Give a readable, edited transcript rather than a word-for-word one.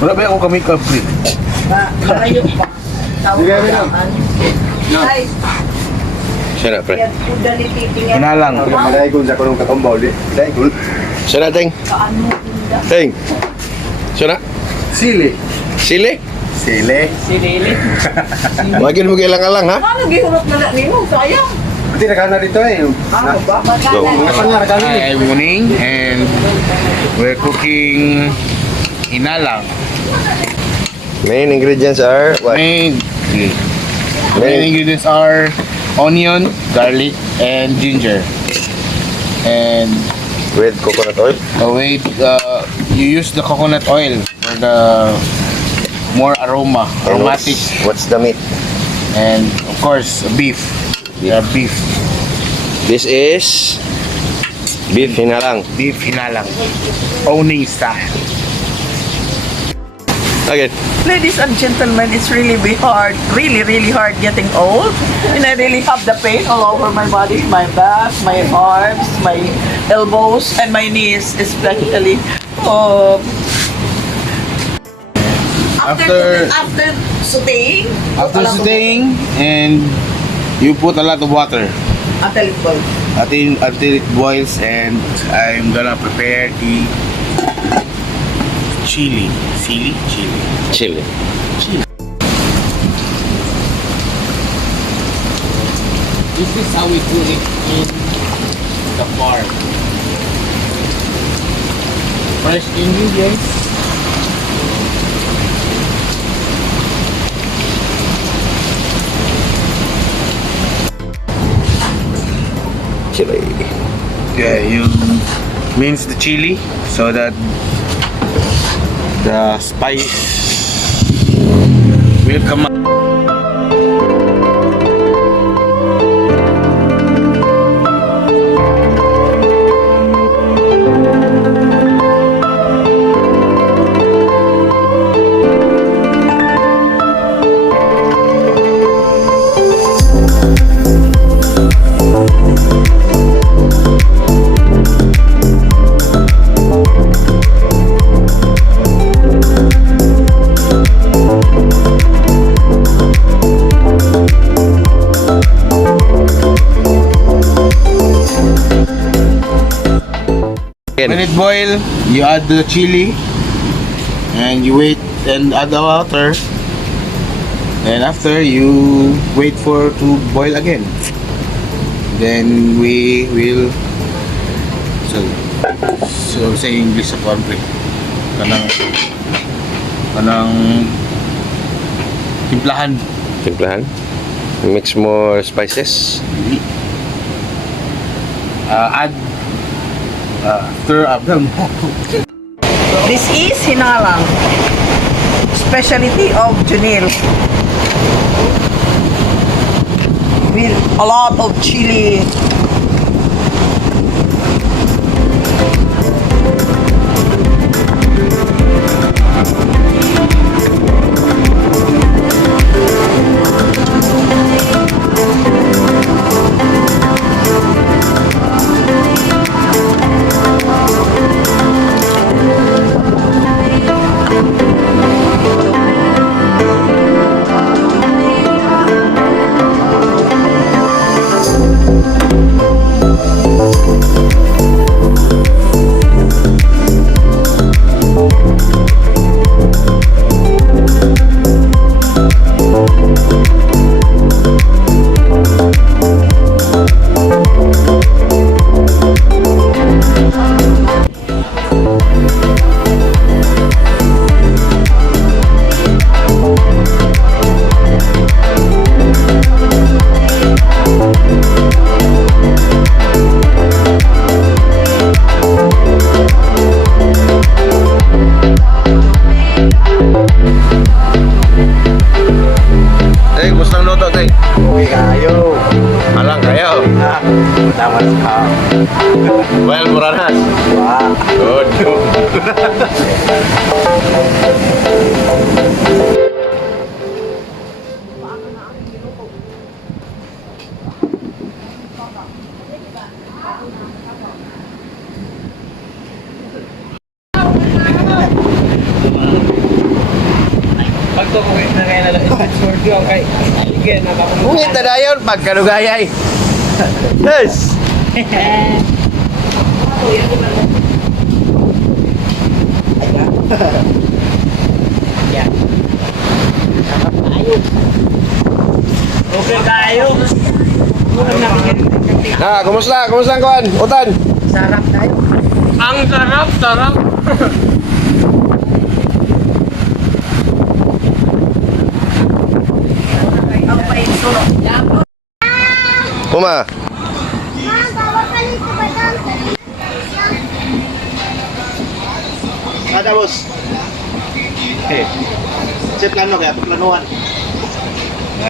Wala ba ako chemical free? Malayo pa. Tawag daan. Ay, Sana pre. Hinalang. Malay ko sa kulong katombaw di. Dai ko. Sana ting. kaano tinda? Ting. Sana. Sili. Sili. Sili. Sinili. Magin mo kailangan ha? Ano gihurot na nimo? Sayang. Pati nakana dito eh. Ano ba? Go. Nakana nakana. Hi, morning, and we're cooking hinalang. Main ingredients are what? Main ingredients are onion, garlic, and ginger. And With coconut oil. you use the coconut oil for the more And aromatic, what's the meat? and of course beef. Beef This is beef hinalang. hinalang, owning style. Okay. Ladies and gentlemen, it's really hard, really hard getting old. And I really have the pain all over my body, my back, my arms, my elbows, and my knees especially. Oh. After sauteing, sauteing, and you put a lot of water until it boils. until it boils, and I'm gonna prepare the chili. Chili. This is how we do it in the farm. Fresh ingredients. Chili. Yeah, you mince the chili so that the spice will come out. boil, you add the chili, and you wait and add the water. Then after, you wait for to boil again. Then we will so say English sa country. Kanang timplahan. Timplahan. Mix more spices. Add stir up them. This is Hinalang, specialty of Junil. With a lot of chili. Tay, kumusta ang luto, tay? Okay kayo. Alang kayo. Matamas ka. Well, muranas. Wah. Good. Mungkin tadayon pagkanugayay. Yes. Okay kayo. Nah, kumusta? Kumusta ang kuan? Utan. Sarap tayo. Ang sarap. Ang painsulo. Kuma. Ada bos. Oke. Saya plano kayak planuan.